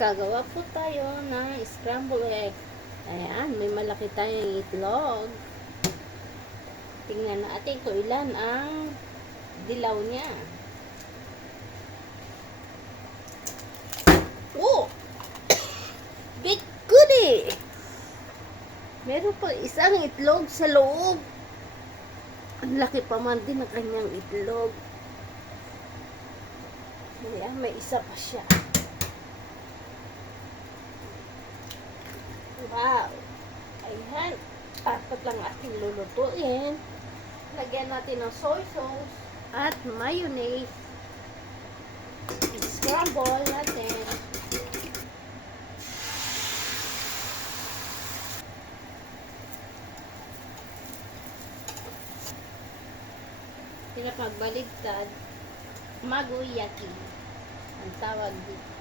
Gagawa po tayo ng scramble egg. Ayan, may malaki tayong itlog. Tingnan natin kung ilan ang dilaw niya. Oh! Big goodie! Meron pa isang itlog sa loob. Ang laki pa man din ng kanyang itlog. Ayan, may isa pa siya. Wow! Ayan. Apat lang ating lulutuin. Lagyan natin ng soy sauce at mayonnaise. Scramble natin. Pinapagbaligtad, maguyaki ang tawag dito.